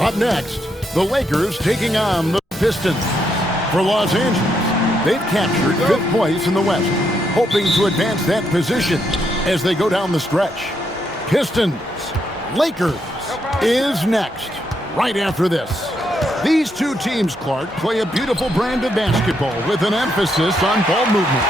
Up next, the Lakers taking on the Pistons. For Los Angeles, they've captured 5th place in the West, hoping to advance that position as they go down the stretch. Pistons, Lakers is next, right after this. These two teams, Clark, play a beautiful brand of basketball with an emphasis on ball movement.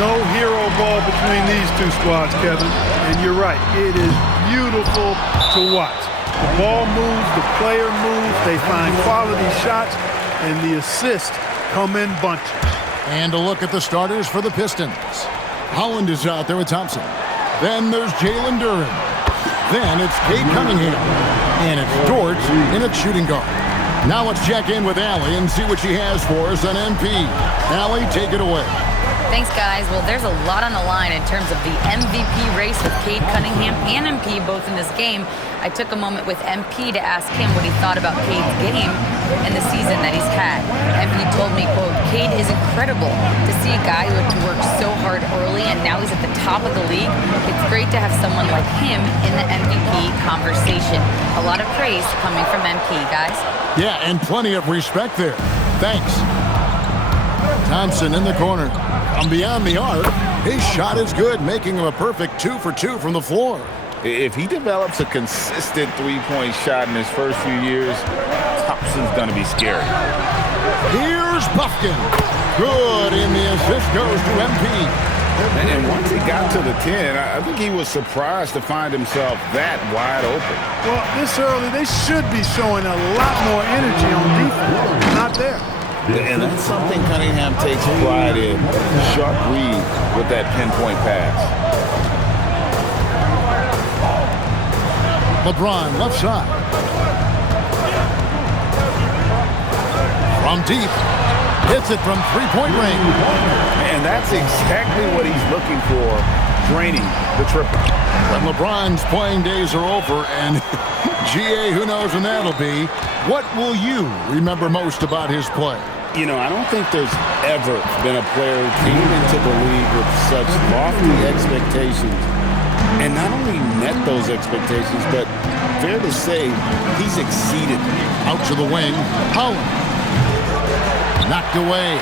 No hero ball between these two squads, Kevin. And you're right, it is beautiful to watch. The ball moves, the player moves, they find quality shots, and the assists come in bunches. And a look at the starters for the Pistons. Holland is out there with Thompson. Then there's Jalen Duren. Then it's Cade Cunningham. And it's Dort in at shooting guard. Now let's check in with Allie and see what she has for us on MP. Allie, take it away. Thanks, guys. Well, there's a lot on the line in terms of the MVP race with Cade Cunningham and MP both in this game. I took a moment with MP to ask him what he thought about Cade's game and the season that he's had. MP told me, quote, Cade is incredible. To see a guy who had to work so hard early and now he's at the top of the league, it's great to have someone like him in the MVP conversation. A lot of praise coming from MP, guys. Yeah, and plenty of respect there. Thanks. Thompson in the corner. From beyond the arc, his shot is good, making him a perfect 2 for 2 from the floor. If he develops a consistent three-point shot in his first few years, Thompson's going to be scary. Here's Buffkin. Good, and the assist goes to MP. And once he got to the 10, I think he was surprised to find himself that wide open. Well, this early, they should be showing a lot more energy on defense. Not there. And that's something Cunningham takes pride in. Sharp read with that pinpoint pass. LeBron left side. From deep. Hits it from three-point range. And that's exactly what he's looking for, draining the triple. When LeBron's playing days are over, and GA, who knows when that'll be, what will you remember most about his play? You know, I don't think there's ever been a player who came into the league with such lofty expectations and not only met those expectations, but fair to say, he's exceeded. Out to the wing, Holland. Knocked away.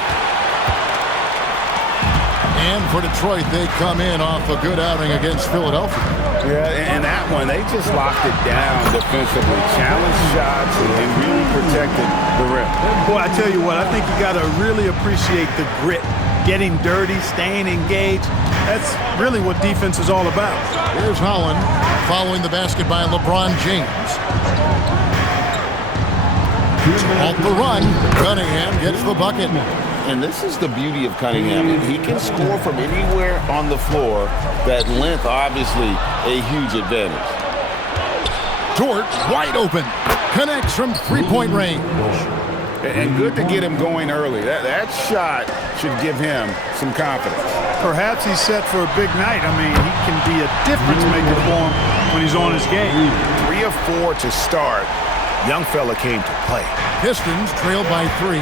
And for Detroit, they come in off a good outing against Philadelphia. Yeah, and that one, they just locked it down defensively. Challenged shots and really protected the rim. Boy, I tell you what, I think you got to really appreciate the grit. Getting dirty, staying engaged. That's really what defense is all about. Here's Holland following the basket by LeBron James. Off the run, Cunningham gets the bucket. And this is the beauty of Cunningham. He can score from anywhere on the floor. That length, obviously, a huge advantage. Dort, wide open. Connects from three-point range. And good to get him going early. That shot should give him some confidence. Perhaps he's set for a big night. I mean, he can be a difference maker for him when he's on his game. 3 of 4 to start. Young fella came to play. Pistons trail by 3.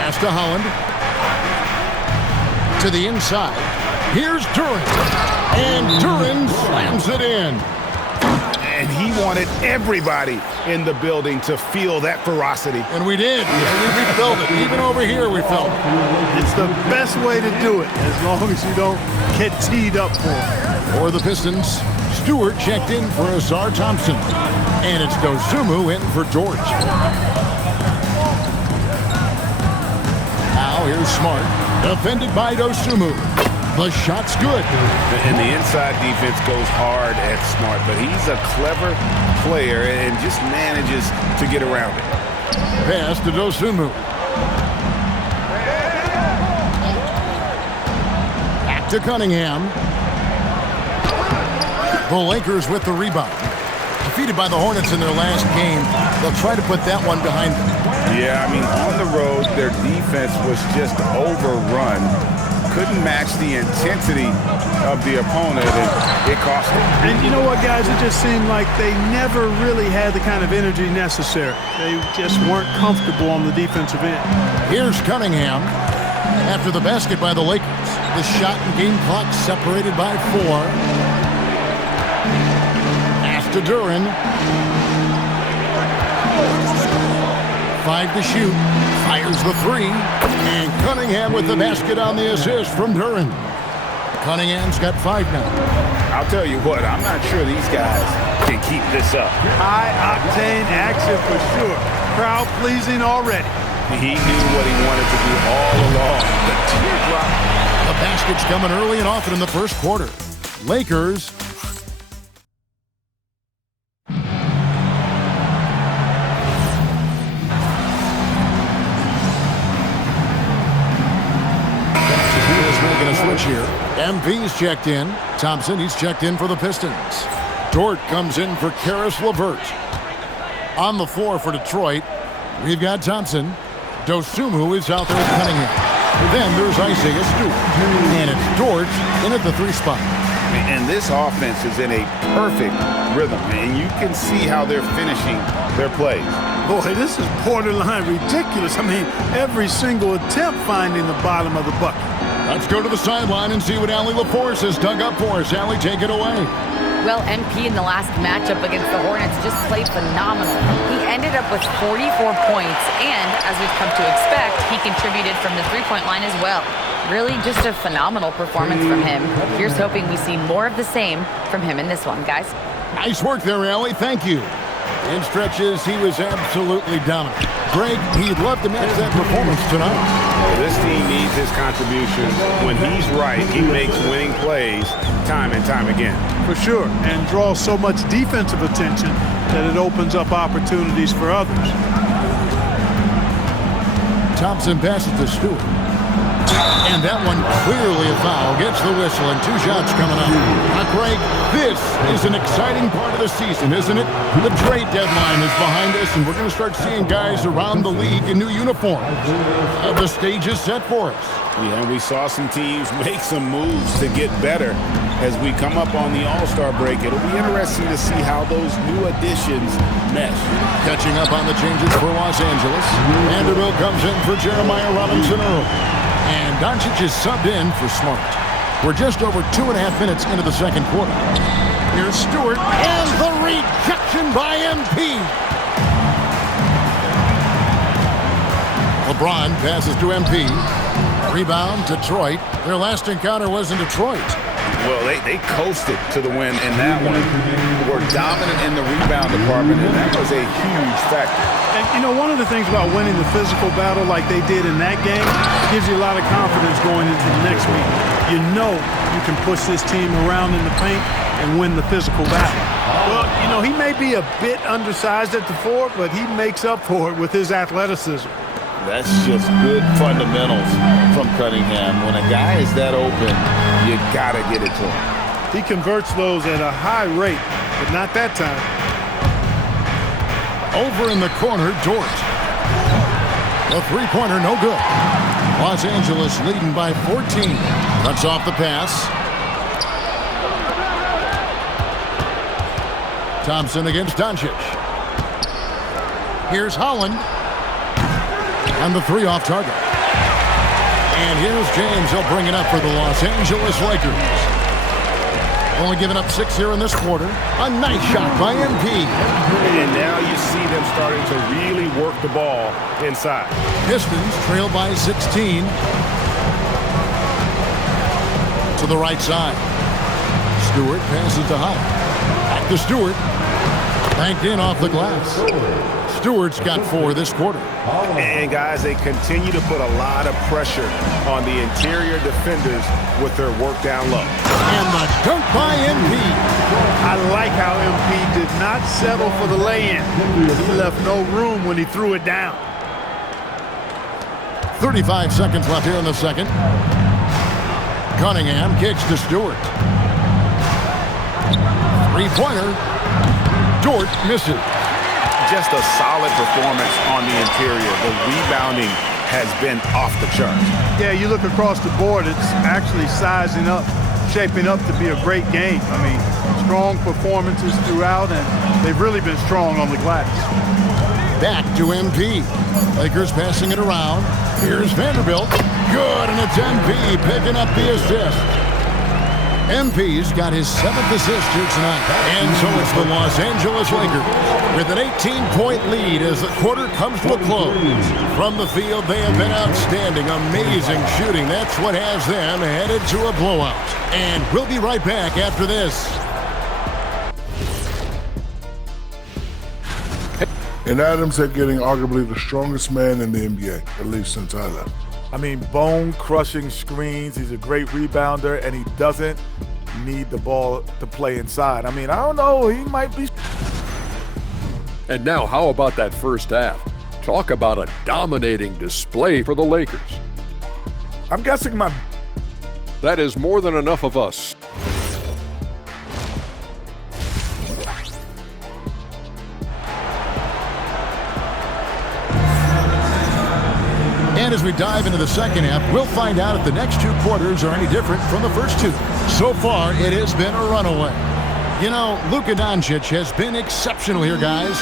Pass to Holland. To the inside. Here's Duren. And Duren slams it in. And he wanted everybody in the building to feel that ferocity. And we did. We felt it. Even over here, we felt it. It's the best way to do it, as long as you don't get teed up for it. For the Pistons, Stewart checked in for Azar Thompson. And it's Dosunmu in for Dort. Now here's Smart. Defended by Dosunmu. The shot's good. And the inside defense goes hard at Smart, but he's a clever player and just manages to get around it. Pass to Dosunmu. Back to Cunningham. The Lakers with the rebound. Defeated by the Hornets in their last game, they'll try to put that one behind them. Yeah, I mean, on the road, their defense was just overrun. Couldn't match the intensity of the opponent, and it cost them. And you know what, guys? It just seemed like they never really had the kind of energy necessary. They just weren't comfortable on the defensive end. Here's Cunningham. After the basket by the Lakers, the shot and game clock separated by 4. Pass to Duran. 5 to shoot. Fires the 3. And Cunningham with the basket on the assist from Duran. Cunningham's got 5 now. I'll tell you what, I'm not sure these guys can keep this up. High-octane action for sure. Crowd pleasing already. He knew what he wanted to do all along. The teardrop. The basket's coming early and often in the first quarter. Lakers. He's making a switch here. MP's checked in. Thompson, he's checked in for the Pistons. Dort comes in for Karis LeVert. On the floor for Detroit, we've got Thompson. Dosunmu is out there with Cunningham. Then there's Isaiah Stewart. And it's Dort in at the 3 spot. And this offense is in a perfect rhythm, and you can see how they're finishing their plays. Boy, this is borderline ridiculous. I mean, every single attempt finding the bottom of the bucket. Let's go to the sideline and see what Allie LaForce has dug up for us. Allie, take it away. Well, MP in the last matchup against the Hornets just played phenomenal. He ended up with 44 points, and as we've come to expect, he contributed from the three-point line as well. Really just a phenomenal performance from him. Here's hoping we see more of the same from him in this one, guys. Nice work there, Allie. Thank you. In stretches, he was absolutely dominant. Greg, he'd love to match that performance tonight. This team needs his contribution. When he's right, he makes winning plays time and time again. For sure, and draws so much defensive attention that it opens up opportunities for others. Thompson passes to Stewart. And that one clearly a foul. Gets the whistle and 2 shots coming up. Greg, this is an exciting part of the season, isn't it? The trade deadline is behind us, and we're going to start seeing guys around the league in new uniforms. The stage is set for us. Yeah, we saw some teams make some moves to get better as we come up on the All-Star break. It'll be interesting to see how those new additions mesh. Catching up on the changes for Los Angeles. Vanderbilt comes in for Jeremiah Robinson-Earl. And Doncic is subbed in for Smart. We're just over 2.5 minutes into the second quarter. Here's Stewart, and the rejection by MP. LeBron passes to MP. Rebound, Detroit. Their last encounter was in Detroit. Well, they coasted to the win in that one. Were dominant in the rebound department, and that was a huge factor. And, you know, one of the things about winning the physical battle like they did in that game gives you a lot of confidence going into the next week. You know you can push this team around in the paint and win the physical battle. Well, you know, he may be a bit undersized at the 4, but he makes up for it with his athleticism. That's just good fundamentals from Cunningham. When a guy is that open, you got to get it to him. He converts those at a high rate, but not that time. Over in the corner, Dort. The three-pointer, no good. Los Angeles leading by 14. Cuts off the pass. Thompson against Doncic. Here's Holland. And the 3 off target. And here's James. He'll bring it up for the Los Angeles Lakers. Only giving up 6 here in this quarter. A nice shot by MP. And now you see them starting to really work the ball inside. Pistons trail by 16. To the right side. Stewart passes to Hyde. Back to Stewart. Banked in off the glass. Stewart's got 4 this quarter. And guys, they continue to put a lot of pressure on the interior defenders with their work down low. And the dunk by MP. I like how MP did not settle for the lay-in. He left no room when he threw it down. 35 seconds left here in the second. Cunningham kicks to Stewart. Three-pointer. Dort misses. Just a solid performance on the interior. The rebounding has been off the charts. Yeah, you look across the board, it's actually sizing up, shaping up to be a great game. I mean, strong performances throughout, and they've really been strong on the glass. Back to MP. Lakers passing it around. Here's Vanderbilt. Good, and it's MP picking up the assist. MP's got his 7th assist here tonight. And so it's the Los Angeles Lakers with an 18-point lead as the quarter comes to a close. From the field, they have been outstanding. Amazing shooting. That's what has them headed to a blowout. And we'll be right back after this. And Adams are getting arguably the strongest man in the NBA, at least since I left. I mean, bone-crushing screens. He's a great rebounder, and he doesn't need the ball to play inside. I mean, I don't know. He might be. And now, how about that first half? Talk about a dominating display for the Lakers. I'm guessing That is more than enough of us. And as we dive into the second half, we'll find out if the next 2 quarters are any different from the first 2. So far, it has been a runaway. You know, Luka Doncic has been exceptional here, guys.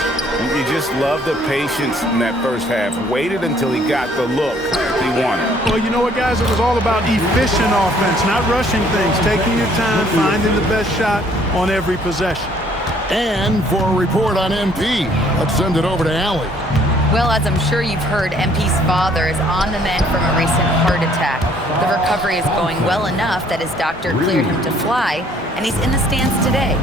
You just love the patience in that first half. Waited until he got the look he wanted. Well, you know what, guys? It was all about efficient offense, not rushing things, taking your time, finding the best shot on every possession. And for a report on MP, let's send it over to Allie. Well, as I'm sure you've heard, MP's father is on the mend from a recent heart attack. The recovery is going well enough that his doctor cleared him to fly, and he's in the stands today.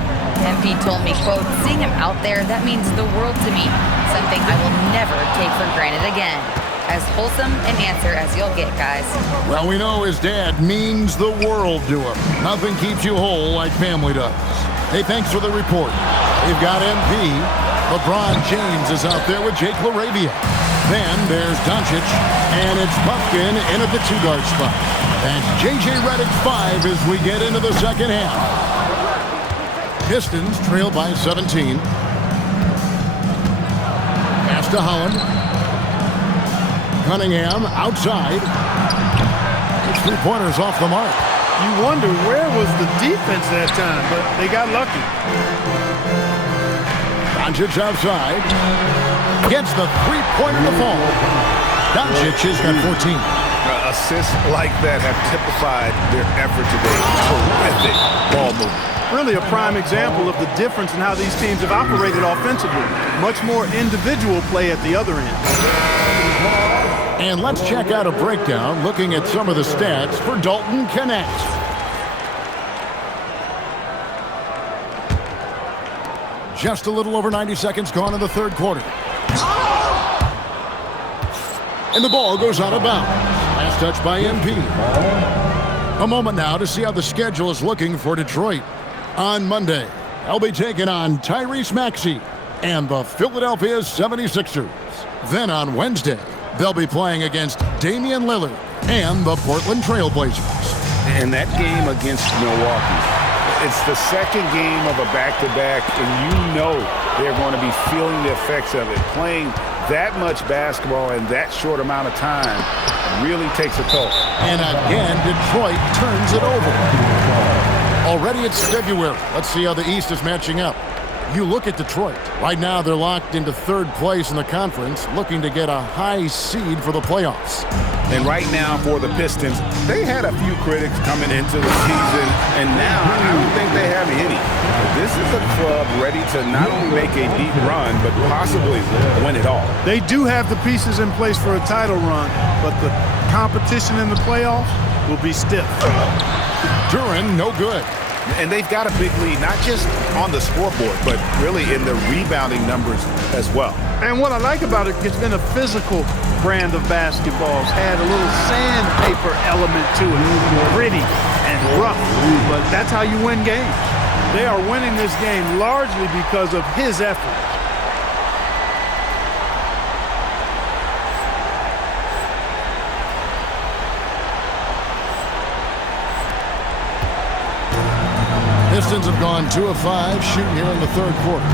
MP told me, quote, "Seeing him out there, that means the world to me, something I will never take for granted again." As wholesome an answer as you'll get, guys. Well, we know his dad means the world to him. Nothing keeps you whole like family does. Hey, thanks for the report. They've got MP. LeBron James is out there with Jake LaRavia. Then there's Doncic, and it's Pumpkin in at the 2-guard spot. And J.J. Redick 5 as we get into the second half. Pistons trail by 17. Pass to Holland. Cunningham outside. It's 3-pointers off the mark. You wonder where was the defense that time, but they got lucky. Doncic outside. Gets the 3-pointer to fall. Doncic has got 14. Assists like that have typified their effort today. Terrific ball movement. Really a prime example of the difference in how these teams have operated offensively. Much more individual play at the other end. And let's check out a breakdown looking at some of the stats for Dalton Knecht. Just a little over 90 seconds gone in the third quarter. And the ball goes out of bounds. Last touch by MP. A moment now to see how the schedule is looking for Detroit. On Monday, they'll be taking on Tyrese Maxey and the Philadelphia 76ers. Then on Wednesday, they'll be playing against Damian Lillard and the Portland Trail Blazers. And that game against Milwaukee, it's the second game of a back-to-back, and you know they're going to be feeling the effects of it. Playing that much basketball in that short amount of time really takes a toll. And again, Detroit turns it over. Already it's February. Let's see how the East is matching up. You look at Detroit. Right now, they're locked into third place in the conference, looking to get a high seed for the playoffs. And right now, for the Pistons, they had a few critics coming into the season, and now I don't think they have any. This is a club ready to not only make a deep run, but possibly win it all. They do have the pieces in place for a title run, but the competition in the playoffs will be stiff. Duran, no good. And they've got a big lead, not just on the scoreboard, but really in the rebounding numbers as well. And what I like about it, it's been a physical brand of basketball. It's had a little sandpaper element to it, gritty and rough, but that's how you win games. They are winning this game largely because of his effort. Pistons have gone 2 of 5 shooting here in the third quarter.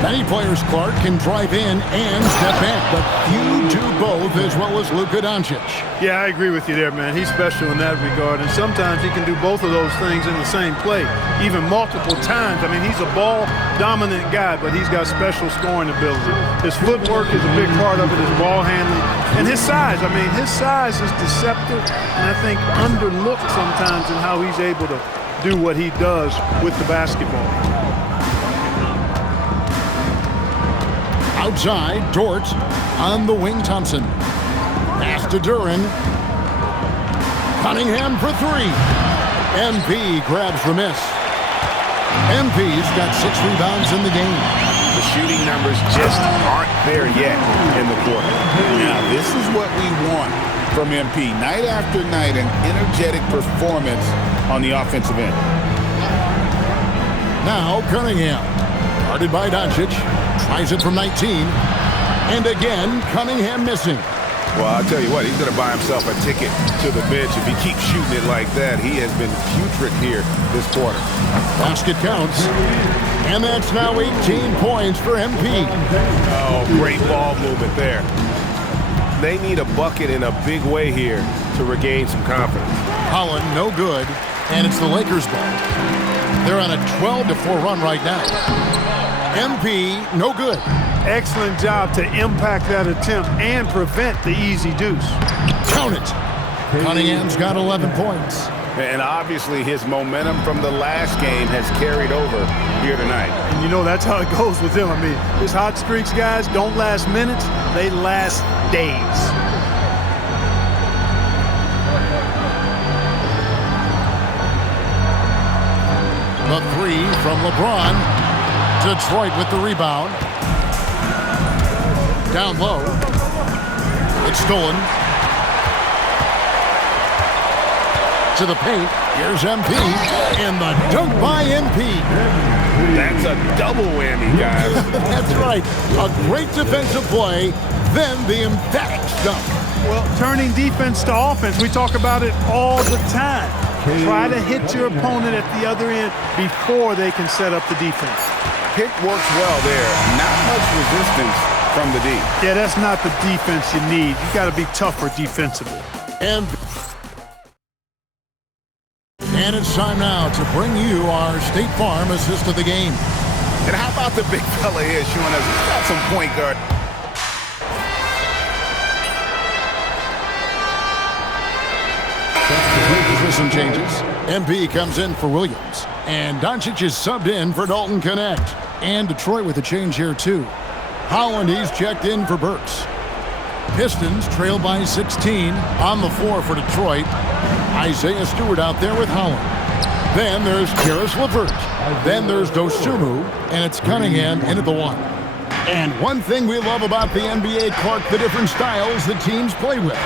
Many players, Clark, can drive in and step back, but few do both as well as Luka Doncic. Yeah, I agree with you there, man. He's special in that regard, and sometimes he can do both of those things in the same play, even multiple times. I mean, he's a ball-dominant guy, but he's got special scoring ability. His footwork is a big part of it, his ball handling, And his size, his size is deceptive and I think underlooked sometimes in how he's able to do what he does with the basketball. Outside, Dort on the wing, Thompson. Pass to Duren. Cunningham for three. MP grabs the miss. MP's got 6 rebounds in the game. The shooting numbers just aren't there yet in the quarter. Now, this is what we want from MP. Night after night, an energetic performance on the offensive end. Now Cunningham, guarded by Doncic, tries it from 19. And again, Cunningham missing. Well, I'll tell you what, he's going to buy himself a ticket to the bench if he keeps shooting it like that. He has been putrid here this quarter. Basket counts. And that's now 18 points for MP. Oh, great ball movement there. They need a bucket in a big way here to regain some confidence. Holland, no good. And it's the Lakers' ball. They're on a 12-4 run right now. MP, no good. Excellent job to impact that attempt and prevent the easy deuce. Count it. Cunningham's got 11 points. And obviously his momentum from the last game has carried over here tonight. And you know that's how it goes with him. His hot streaks, guys, don't last minutes. They last days. The three from LeBron. Detroit with the rebound. Down low. It's stolen. To the paint. Here's MP. And the dunk by MP. That's a double whammy, guys. That's right. A great defensive play, then the emphatic dunk. Well, turning defense to offense, we talk about it all the time. Try to hit your opponent at the other end before they can set up the defense. Pick works well there. Not much resistance from the D. Yeah, that's not the defense you need. You got to be tougher defensively. And it's time now to bring you our State Farm assist of the game. And how about the big fella here showing us he's got some point guard. Position changes. MP comes in for Williams. And Doncic is subbed in for Dalton Connect. And Detroit with a change here, too. Holland, he's checked in for Burks. Pistons trail by 16 on the floor for Detroit. Isaiah Stewart out there with Holland. Then there's Karis LeVert. Then there's Dosunmu. And it's Cunningham in at the one. And one thing we love about the NBA, Clark, the different styles that teams play with.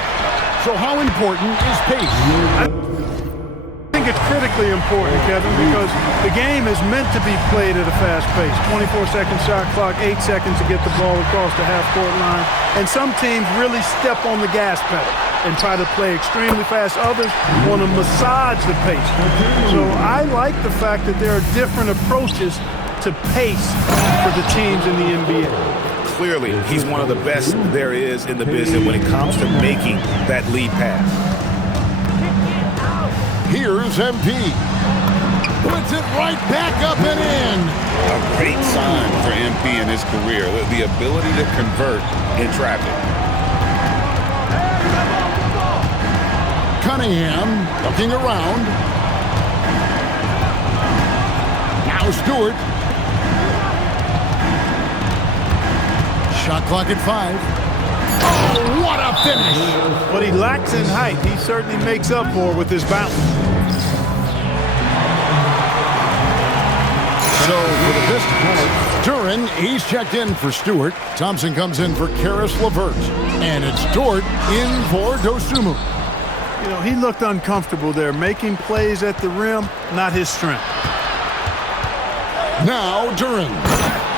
So how important is pace? I think it's critically important, Kevin, because the game is meant to be played at a fast pace. 24-second shot clock, 8 seconds to get the ball across the half-court line. And some teams really step on the gas pedal and try to play extremely fast. Others want to massage the pace. So I like the fact that there are different approaches to pace for the teams in the NBA. Clearly, he's one of the best there is in the business when it comes to making that lead pass. Here's MP. Puts it right back up and in. A great sign for MP in his career, the ability to convert in traffic. Cunningham looking around. Now Stewart. Shot clock at 5. Oh, what a finish! But he lacks in height. He certainly makes up for it with his bounce. So for the Pistons, Duren, he's checked in for Stewart. Thompson comes in for Karis LeVert. And it's Dort in for Dosunmu. You know, he looked uncomfortable there. Making plays at the rim, not his strength. Now Duren.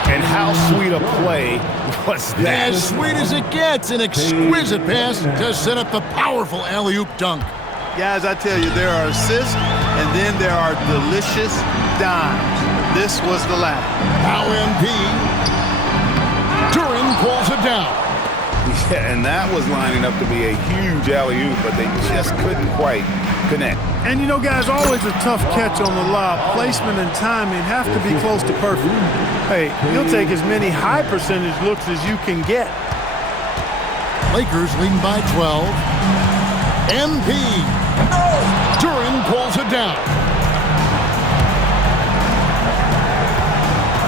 And how sweet a play was that? As sweet as it gets, an exquisite pass to set up the powerful alley-oop dunk. Guys, I tell you, there are assists, and then there are delicious dimes. This was the latter. Now MP. Duren pulls it down. Yeah, and that was lining up to be a huge alley-oop, but they just couldn't quite connect. And you know, guys, always a tough catch on the lob. Placement and timing have to be close to perfect. Hey, you'll take as many high percentage looks as you can get. Lakers leading by 12. MP. Duren pulls it down.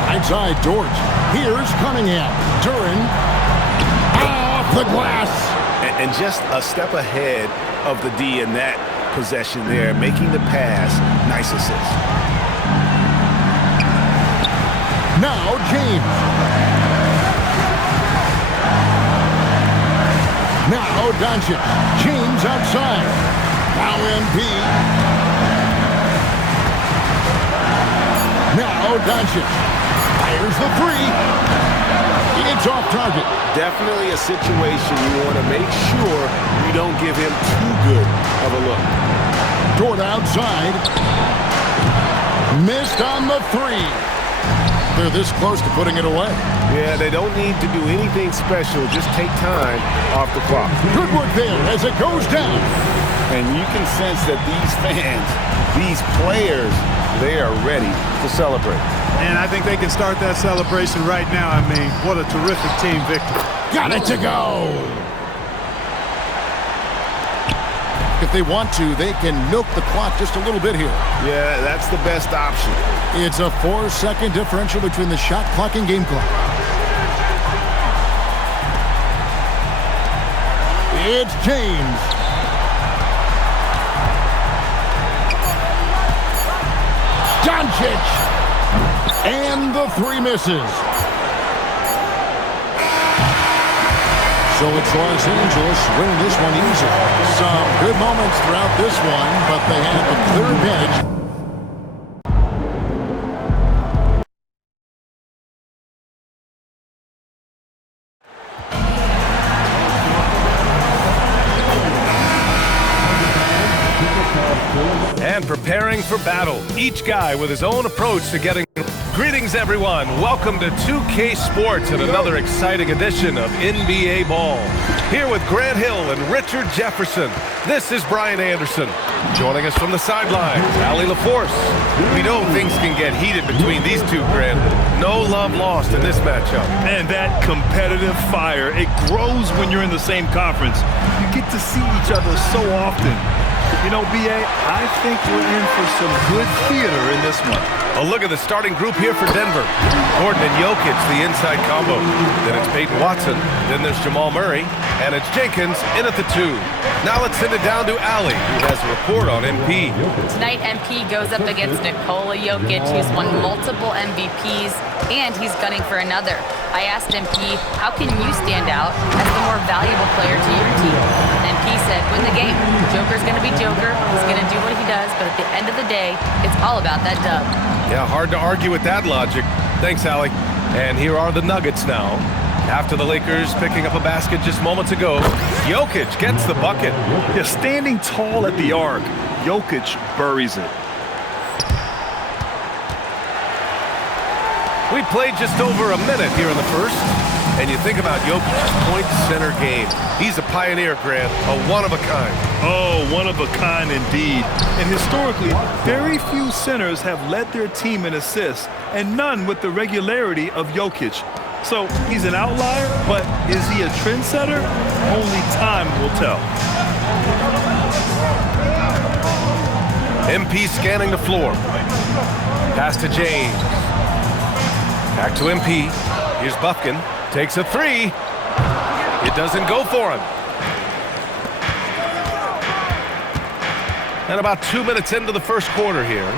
Right side, Dort. Here's Cunningham. Duren. Off the glass. And just a step ahead of the D in that possession there, making the pass. Nice assist. Now James. Now Doncic. James outside. Now MP. Now Doncic. Fires the three. It's off target. Definitely a situation you want to make sure you don't give him too good of a look. Dort outside. Missed on the three. They're this close to putting it away. Yeah, they don't need to do anything special. Just take time off the clock. Good work there as it goes down. And you can sense that these fans, these players, they are ready to celebrate. And I think they can start that celebration right now. I mean, what a terrific team victory. Got it to go. If they want to, they can milk the clock just a little bit here. Yeah, that's the best option. It's a 4-second differential between the shot clock and game clock. It's James. Doncic. And the three misses. So it's Los Angeles winning this one easy. Some good moments throughout this one, but they have a clear advantage. And preparing for battle, each guy with his own approach to getting. Greetings, everyone. Welcome to 2K Sports and another exciting edition of NBA Ball. Here with Grant Hill and Richard Jefferson, this is Brian Anderson. Joining us from the sidelines, Allie LaForce. We know things can get heated between these two, Grant. No love lost in this matchup. And that competitive fire, it grows when you're in the same conference. You get to see each other so often. You know, B.A., I think we're in for some good theater in this one. A look at the starting group here for Denver. Gordon and Jokic, the inside combo. Then it's Peyton Watson. Then there's Jamal Murray. And it's Jenkins in at the 2. Now let's send it down to Allie, who has a report on MP. Tonight, MP goes up against Nikola Jokic. He's won multiple MVPs, and he's gunning for another. I asked MP, how can you stand out as the more valuable player to your team? And MP said, win the game. Joker's going to be Joker. He's going to do what he does, but at the end of the day, it's all about that dub. Yeah, hard to argue with that logic. Thanks, Allie. And here are the Nuggets now. After the Lakers picking up a basket just moments ago, Jokic gets the bucket. Yeah, standing tall at the arc, Jokic buries it. We played just over a minute here in the first. And you think about Jokic's point center game. He's a pioneer, Grant, a one-of-a-kind. Oh, one-of-a-kind indeed. And historically, very few centers have led their team in assists, and none with the regularity of Jokic. So he's an outlier, but is he a trendsetter? Only time will tell. MP scanning the floor. Pass to James. Back to MP. Here's Buffkin. Takes a 3. It doesn't go for him. And about 2 minutes into the first quarter here.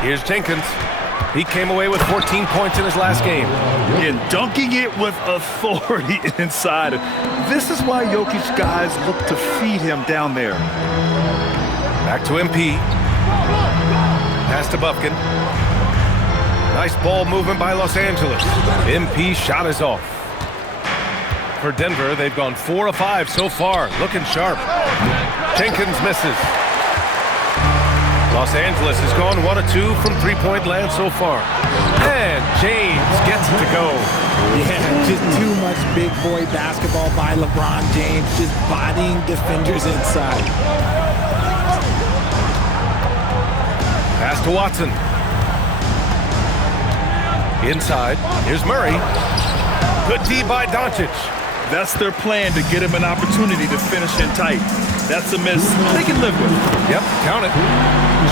Here's Jenkins. He came away with 14 points in his last game. And dunking it with authority inside. This is why Jokic guys look to feed him down there. Back to MP. Pass to Buffkin. Nice ball movement by Los Angeles. MP shot is off. For Denver, they've gone 4 of 5 so far. Looking sharp. Jenkins misses. Los Angeles has gone 1 of 2 from three-point land so far. And James gets it to go. Yeah, just too much big boy basketball by LeBron James, just bodying defenders inside. Pass to Watson. Inside, here's Murray. Good D by Doncic. That's their plan, to get him an opportunity to finish in tight. That's a miss they can live with. Yep, count it.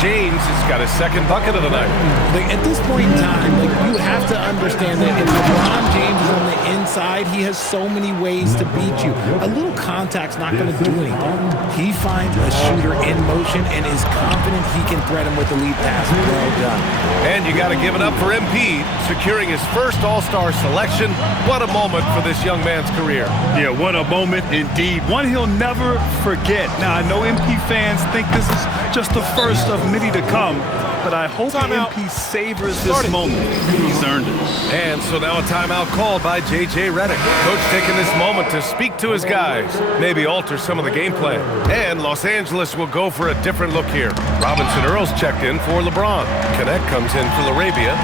James has got his second bucket of the night. Like, at this point in time, like, you have to understand that if LeBron James is on the inside, he has so many ways to beat you. A little contact's not going to do anything. He finds a shooter in motion and is confident he can threat him with the lead pass. Well done. And you got to give it up for MP, securing his first All-Star selection. What a moment for this young man's career. Yeah, what a moment indeed. One he'll never forget. Now, I know MP fans think this is just the first of many to come, but I hope MP savors this moment. He's earned it. And so now a timeout called by J.J. Redick. Coach taking this moment to speak to his guys, maybe alter some of the game plan. And Los Angeles will go for a different look here. Robinson Earl's checked in for LeBron. Connect comes in for Larabia.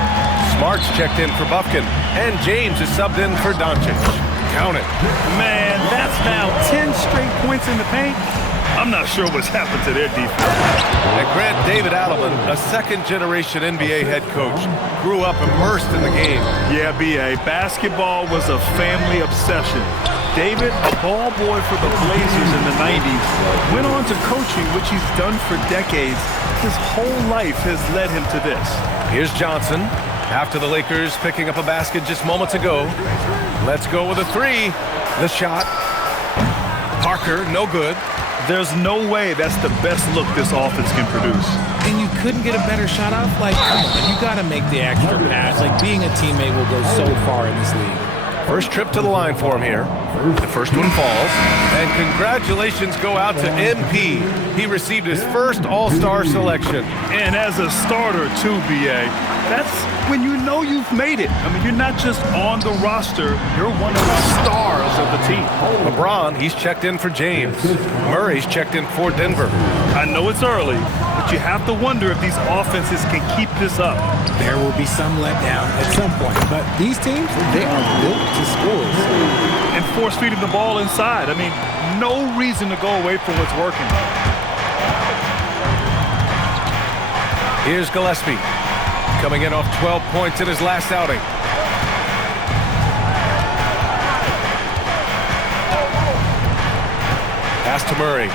Smart's checked in for Bufkin. And James is subbed in for Doncic. Count it. Man, that's now 10 straight points in the paint. I'm not sure what's happened to their defense. And Grant David Adelman, a second-generation NBA head coach, grew up immersed in the game. Yeah, B.A., basketball was a family obsession. David, a ball boy for the Blazers in the 90s, went on to coaching, which he's done for decades. His whole life has led him to this. Here's Johnson, after the Lakers picking up a basket just moments ago. Let's go with a three. The shot. Parker, no good. There's no way that's the best look this offense can produce. And you couldn't get a better shot off? Like, come on, you got to make the extra pass. Like, being a teammate will go so far in this league. First trip to the line for him here. The first one falls. And congratulations go out to MP. He received his first All-Star selection. And as a starter, too, B.A., that's when you know you've made it. I mean, you're not just on the roster, you're one of the stars of the team. LeBron, he's checked in for James. Murray's checked in for Denver. I know it's early, but you have to wonder if these offenses can keep this up. There will be some letdown at some point, but these teams, they are built to score. And force-feeding the ball inside. I mean, no reason to go away from what's working. Here's Gillespie, coming in off 12 points in his last outing. Pass to Murray.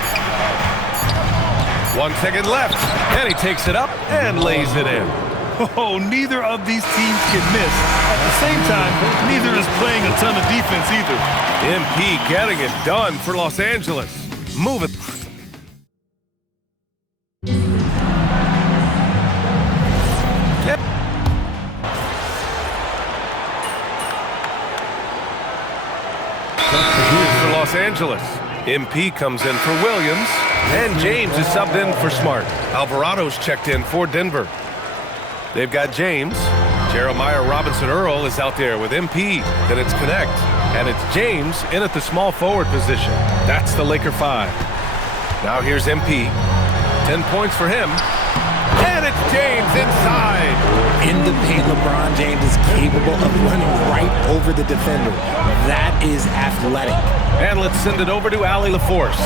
1 second left, and he takes it up and lays it in. Oh, neither of these teams can miss. At the same time, neither is playing a ton of defense either. MP getting it done for Los Angeles. Move it. Here's for Los Angeles. MP comes in for Williams, and James is subbed in for Smart. Alvarado's checked in for Denver. They've got James. Jeremiah Robinson Earl is out there with MP. Then it's Connect. And it's James in at the small forward position. That's the Laker 5. Now here's MP. 10 points for him. And it's James inside. In the paint, LeBron James is capable of running right over the defender. That is athletic. And let's send it over to Allie LaForce.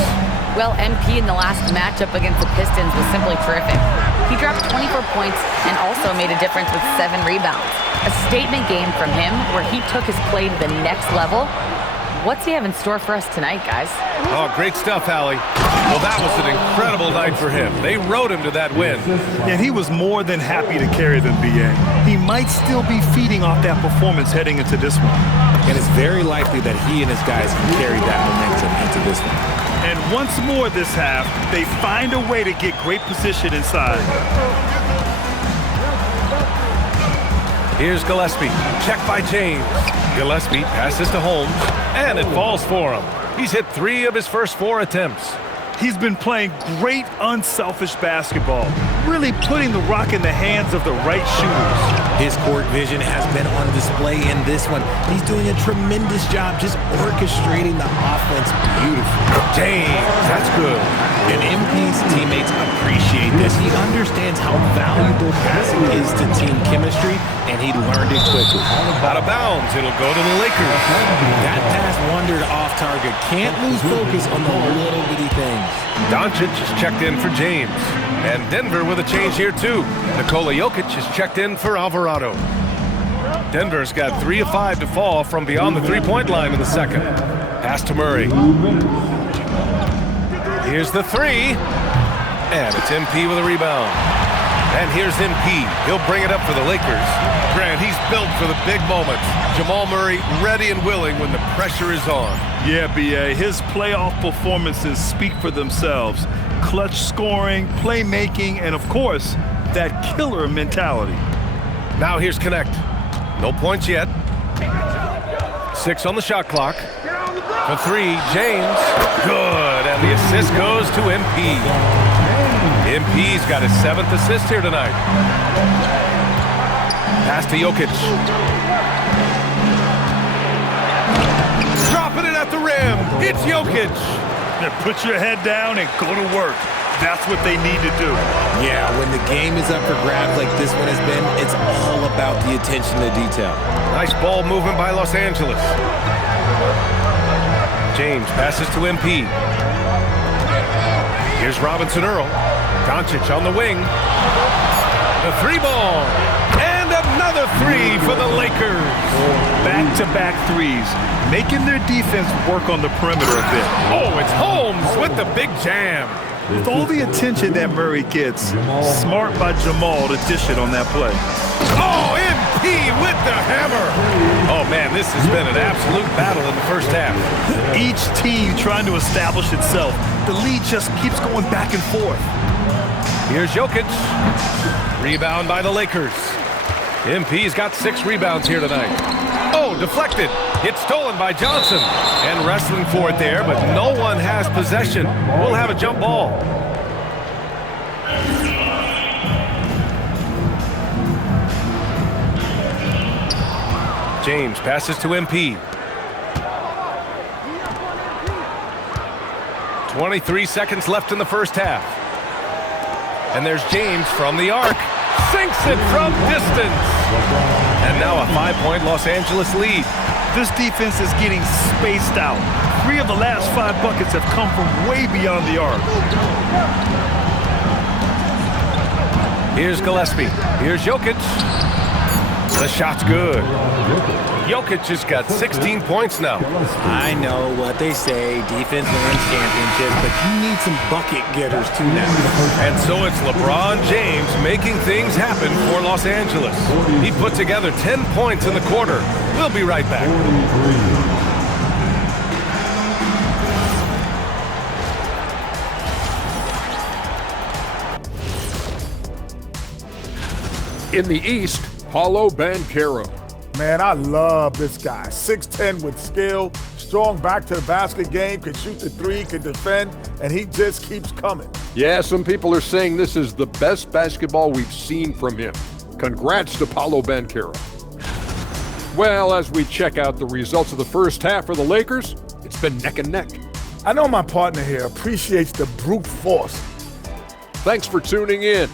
Well, MP in the last matchup against the Pistons was simply terrific. He dropped 24 points and also made a difference with 7 rebounds. A statement game from him where he took his play to the next level. What's he have in store for us tonight, guys? Oh, great stuff, Allie. Well, that was an incredible night for him. They rode him to that win. And he was more than happy to carry them, B.A. He might still be feeding off that performance heading into this one. And it's very likely that he and his guys can carry that momentum into this one. And once more this half, they find a way to get great position inside. Here's Gillespie. Check by James. Gillespie passes to Holmes, and it falls for him. He's hit 3 of his first 4 attempts. He's been playing great unselfish basketball, really putting the rock in the hands of the right shooters. His court vision has been on display in this one. He's doing a tremendous job just orchestrating the offense beautifully. James, that's good. And MP's teammates appreciate this. He understands how valuable passing is to team chemistry, and he learned it quickly. Out of bounds, it'll go to the Lakers. That pass wandered off target. Can't lose focus on the little bitty things. Doncic is checked in for James. And Denver with a change here, too. Nikola Jokic is checked in for Alvarado. Denver's got 3 of 5 to fall from beyond the three-point line in the second. Pass to Murray. Here's the three. And it's MP with a rebound. And here's MP. He'll bring it up for the Lakers. Grant, he's built for the big moments. Jamal Murray ready and willing when the pressure is on. Yeah, B.A. His playoff performances speak for themselves. Clutch scoring, playmaking, and of course, that killer mentality. Now here's Connect. No points yet. 6 on the shot clock. For 3, James. Good, and the assist goes to MP. MP's got his 7th assist here tonight. Pass to Jokic. Dropping it at the rim. It's Jokic. Now put your head down and go to work. That's what they need to do. Yeah, when the game is up for grabs like this one has been, it's all about the attention to detail. Nice ball movement by Los Angeles. James passes to MP. Here's Robinson Earl. Doncic on the wing. The 3-ball. And another 3 for the Lakers. Back-to-back threes, making their defense work on the perimeter a bit. Oh, it's Holmes with the big jam. With all the attention that Murray gets, smart by Jamal to dish it on that play. Oh, MP with the hammer. Oh, man, this has been an absolute battle in the first half. Each team trying to establish itself. The lead just keeps going back and forth. Here's Jokic. Rebound by the Lakers. MP's got 6 rebounds here tonight. Oh, deflected. It's stolen by Johnson. And wrestling for it there, but no one has possession. We'll have a jump ball. James passes to MP. 23 seconds left in the first half. And there's James from the arc. Sinks it from distance. And now a 5-point Los Angeles lead. This defense is getting spaced out. 3 of the last 5 buckets have come from way beyond the arc. Here's Gillespie. Here's Jokic. The shot's good. Jokic has got 16 points now. I know what they say, defense wins championships, but you need some bucket getters too now. And so it's LeBron James making things happen for Los Angeles. He put together 10 points in the quarter. We'll be right back. In the East, Paolo Banchero. Man, I love this guy. 6'10" with skill, strong back-to-the-basket game, can shoot the 3, can defend, and he just keeps coming. Yeah, some people are saying this is the best basketball we've seen from him. Congrats to Paolo Banchero. Well, as we check out the results of the first half for the Lakers, it's been neck and neck. I know my partner here appreciates the brute force. Thanks for tuning in.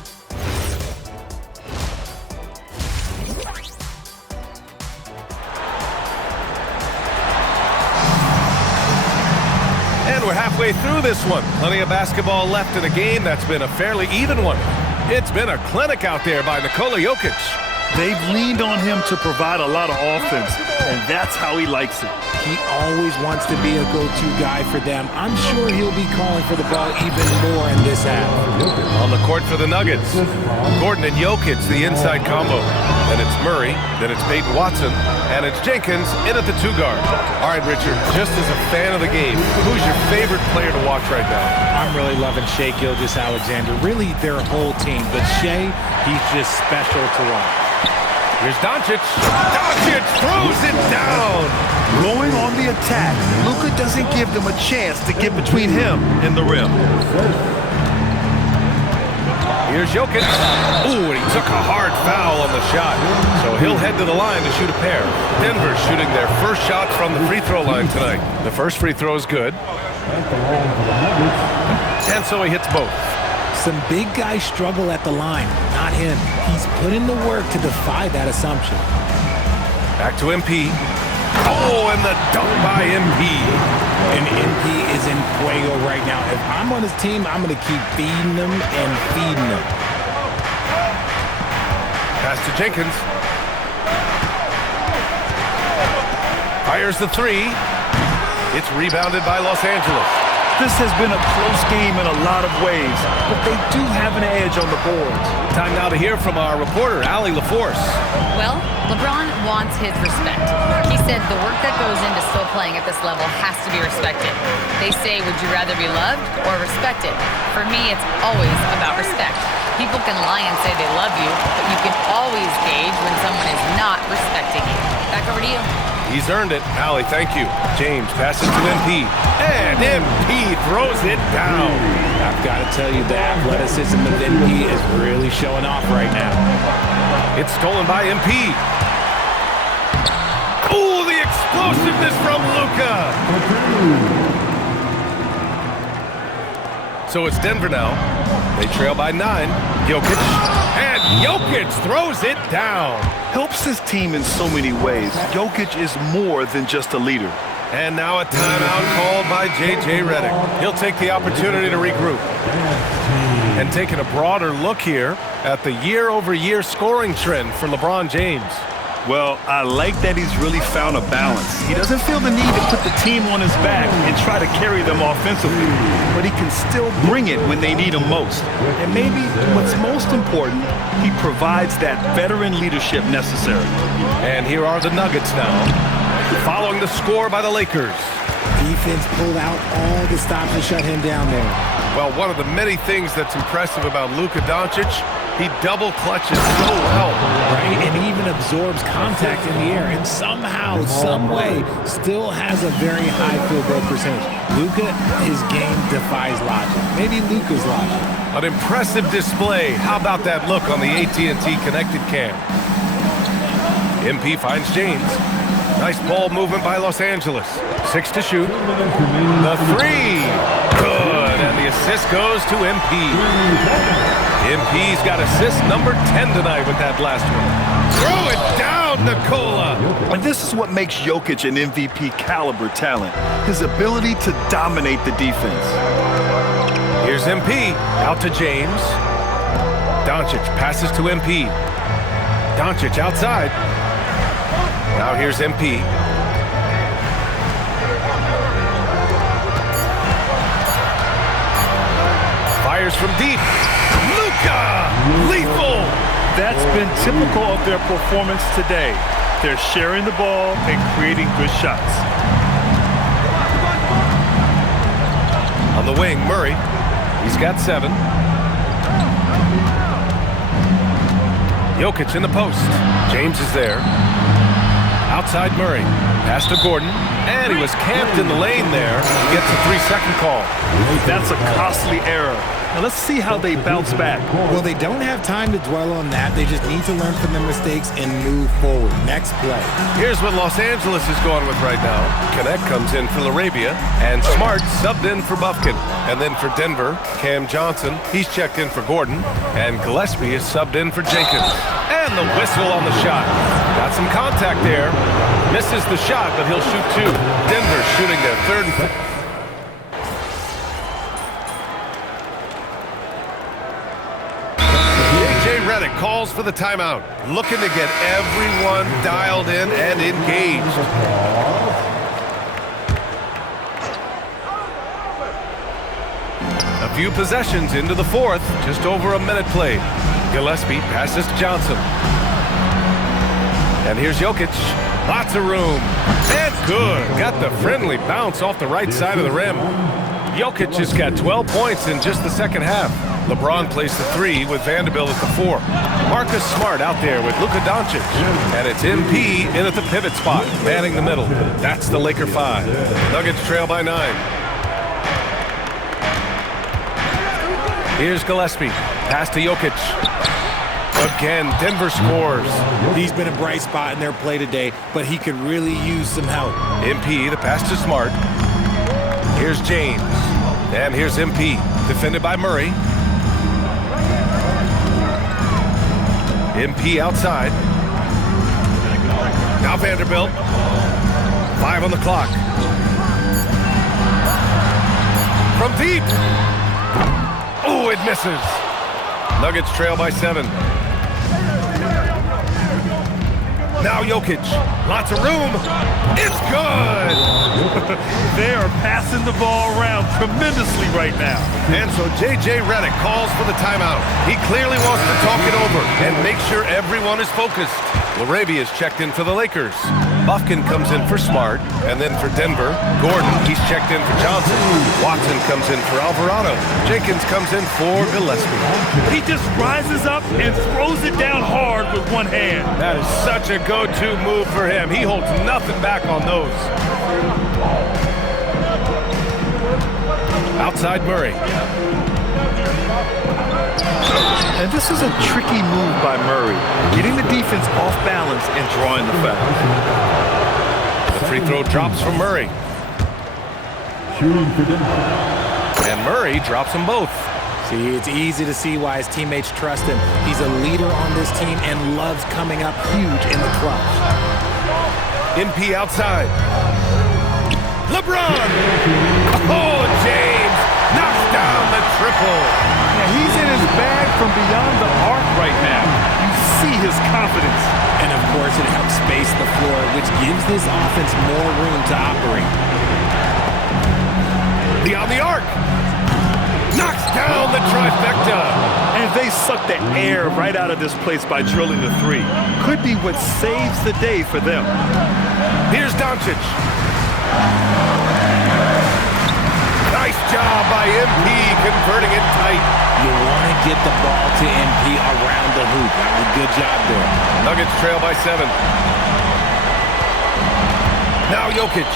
We're halfway through this one. Plenty of basketball left in a game that's been a fairly even one. It's been a clinic out there by Nikola Jokic. They've leaned on him to provide a lot of offense, and that's how he likes it. He always wants to be a go-to guy for them. I'm sure he'll be calling for the ball even more in this half. On the court for the Nuggets, Gordon and Jokic, the inside combo. Then it's Murray, then it's Peyton Watson, and it's Jenkins in at the 2 guard. All right, Richard, just as a fan of the game, who's your favorite player to watch right now? I'm really loving Shai Gilgeous-Alexander, really their whole team, but Shai, he's just special to watch. Here's Doncic. Doncic throws it down. Going on the attack, Luka doesn't give them a chance to get between him and the rim. Here's Jokic. Ooh, and he took a hard foul on the shot. So he'll head to the line to shoot a pair. Denver's shooting their first shot from the free throw line tonight. The first free throw is good. And so he hits both. Some big guys struggle at the line, not him. He's put in the work to defy that assumption. Back to MP. Oh, and the dunk by MP. And MP is in fuego right now. If I'm on his team, I'm going to keep feeding him and feeding him. Pass to Jenkins. Fires the three. It's rebounded by Los Angeles. This has been a close game in a lot of ways, but they do have an edge on the boards. Time now to hear from our reporter, Allie LaForce. Well, LeBron wants his respect. He said the work that goes into still playing at this level has to be respected. They say, would you rather be loved or respected? For me, it's always about respect. People can lie and say they love you, but you can always gauge when someone is not respecting you. Back over to you. He's earned it. Allie, thank you. James passes to MP. And MP throws it down. I've got to tell you, the athleticism of MP is really showing off right now. It's stolen by MP. Oh, the explosiveness from Luka. So it's Denver now. They trail by 9. Jokic. And Jokic throws it down. Helps his team in so many ways. Jokic is more than just a leader. And now a timeout called by J.J. Redick. He'll take the opportunity to regroup. And taking a broader look here at the year-over-year scoring trend for LeBron James. Well, I like that he's really found a balance. He doesn't feel the need to put the team on his back and try to carry them offensively, but he can still bring it when they need him most. And maybe what's most important, he provides that veteran leadership necessary. And here are the Nuggets now, following the score by the Lakers. Defense pulled out all the stops to shut him down there. Well, one of the many things that's impressive about Luka Doncic, he double clutches so well. Right, and he even absorbs contact in the air, and somehow, some way, still has a very high field goal percentage. Luka, his game defies logic. Maybe Luka's logic. An impressive display. How about that look on the AT&T connected cam? MP finds James. Nice ball movement by Los Angeles. 6 to shoot. The three. Good. And the assist goes to MP. MP's got assist number 10 tonight with that last one. Throw it down, Nikola. And this is what makes Jokic an MVP caliber talent. His ability to dominate the defense. Here's MP. Out to James. Doncic passes to MP. Doncic outside. Now here's MP. Fires from deep. Luka! Lethal! That's been typical of their performance today. They're sharing the ball and creating good shots. On the wing, Murray. He's got 7. Jokic in the post. James is there. Outside Murray. Pass to Gordon. And he was camped in the lane there. He gets a 3-second call. That's a costly error. Now let's see how they bounce back. Well, they don't have time to dwell on that. They just need to learn from their mistakes and move forward. Next play. Here's what Los Angeles is going with right now. Connect comes in for Larabia, and Smart subbed in for Bufkin. And then for Denver, Cam Johnson, he's checked in for Gordon, and Gillespie is subbed in for Jenkins. And the whistle on the shot. Got some contact there. Misses the shot, but he'll shoot 2. Denver shooting their 3rd and 4th. Redick calls for the timeout, looking to get everyone dialed in and engaged. A few possessions into the 4th, just over a minute played. Gillespie passes to Johnson. And here's Jokic. Lots of room. And good. Got the friendly bounce off the right side of the rim. Jokic has got 12 points in just the second half. LeBron plays the 3 with Vanderbilt at the 4. Marcus Smart out there with Luka Doncic. And it's MP in at the pivot spot, manning the middle. That's the Laker 5. Nuggets trail by 9. Here's Gillespie. Pass to Jokic. Again, Denver scores. He's been a bright spot in their play today, but he could really use some help. MP, the pass to Smart. Here's James. And here's MP, defended by Murray. MP outside. Now Vanderbilt. 5 on the clock. From deep. Oh, it misses. Nuggets trail by 7. Now Jokic. Lots of room. It's good. They are passing the ball around tremendously right now. And so J.J. Redick calls for the timeout. He clearly wants to talk it over and make sure everyone is focused. Larabia's checked in for the Lakers. Buffkin comes in for Smart, and then for Denver, Gordon, he's checked in for Johnson. Watson comes in for Alvarado. Jenkins comes in for Gillespie. He just rises up and throws it down hard with one hand. That is such a go-to move for him. He holds nothing back on those. Outside Murray. And this is a tricky move by Murray, getting the defense off balance and drawing the foul. The free throw drops from Murray. And Murray drops them both. See, it's easy to see why his teammates trust him. He's a leader on this team and loves coming up huge in the clutch. MP outside. LeBron! Oh, James knocks down the triple. Yeah, he's in his bag from beyond the arc right now. You see his confidence. And of course, it helps space the floor, which gives this offense more room to operate. Beyond the arc. Knocks down the trifecta. And they suck the air right out of this place by drilling the three. Could be what saves the day for them. Here's Doncic. Nice job by MP converting it tight. You want to get the ball to MP around the hoop. That was a good job there. Nuggets trail by 7. Now Jokic.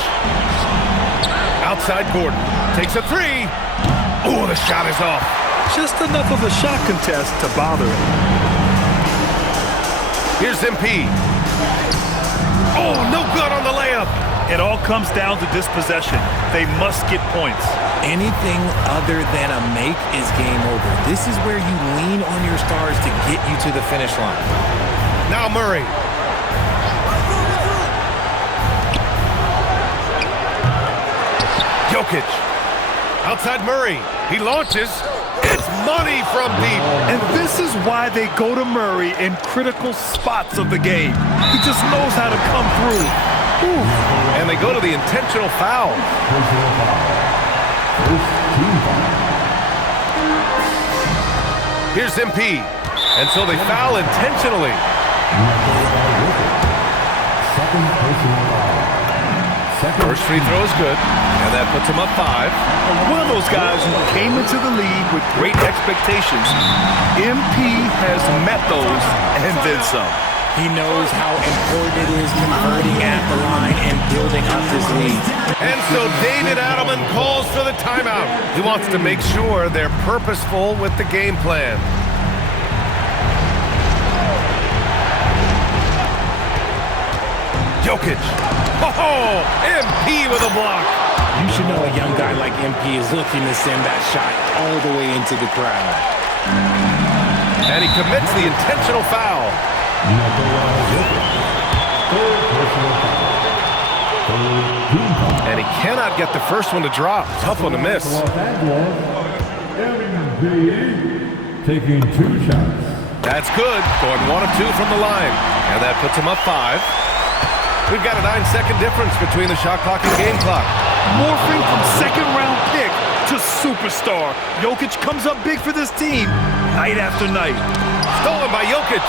Outside Gordon. Takes a 3. Oh, the shot is off. Just enough of a shot contest to bother him. Here's MP. Oh, no good on the layup. It all comes down to this possession. They must get points. Anything other than a make is game over. This is where you lean on your stars to get you to the finish line. Now Murray. Jokic. Outside Murray. He launches. It's money from deep. And this is why they go to Murray in critical spots of the game. He just knows how to come through. Ooh. And they go to the intentional foul. Here's MP. And so they foul intentionally. First free throw is good. And that puts him up 5. One of those guys who came into the league with great expectations. MP has met those and then some. He knows how important it is converting at the line and building up his lead. And so David Adelman calls for the timeout. He wants to make sure they're purposeful with the game plan. Jokic. Oh, MP with a block. You should know a young guy like MP is looking to send that shot all the way into the crowd. And he commits the intentional foul. And he cannot get the first one to drop. Tough one to miss. Taking 2 shots. That's good. Going 1 of 2 from the line. And that puts him up 5. We've got a 9-second difference between the shot clock and game clock. Morphing from second-round pick to superstar. Jokic comes up big for this team night after night. Stolen by Jokic.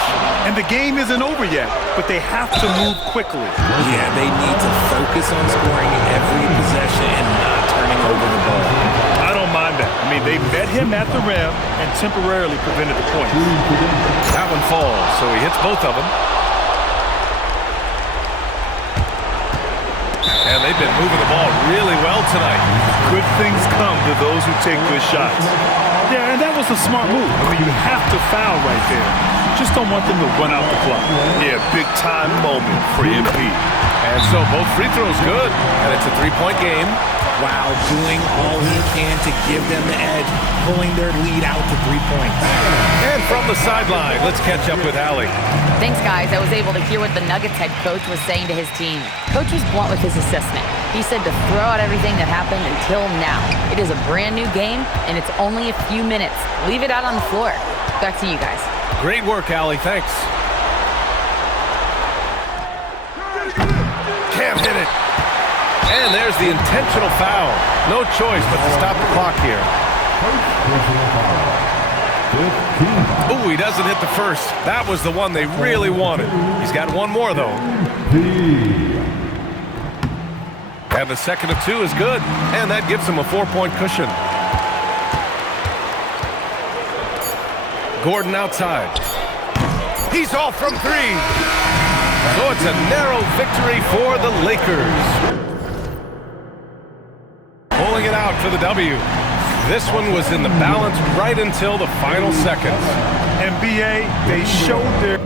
And the game isn't over yet, but they have to move quickly. Yeah, they need to focus on scoring every possession and not turning over the ball. I don't mind that. I mean, they met him at the rim and temporarily prevented the points. That one falls, so he hits both of them. And they've been moving the ball really well tonight. Good things come to those who take good shots. Yeah, and that was a smart move. I mean, you have to foul right there. Just don't want them to run out the clock. Yeah, big-time moment for MP. And so both free throws good, and it's a 3-point game. While doing all he can to give them the edge, pulling their lead out to 3 points. And from the sideline, let's catch up with Allie. Thanks, guys. I was able to hear what the Nuggets head coach was saying to his team. Coach was blunt with his assessment. He said to throw out everything that happened until now. It is a brand new game, and it's only a few minutes. Leave it out on the floor. Back to you guys. Great work, Allie. Thanks. And there's the intentional foul. No choice but to stop the clock here. Ooh, he doesn't hit the first. That was the one they really wanted. He's got one more, though. And the second of two is good. And that gives him a 4-point cushion. Gordon outside. He's off from three. So it's a narrow victory for the Lakers. Pulling it out for the W. This one was in the balance right until the final seconds. NBA, they showed their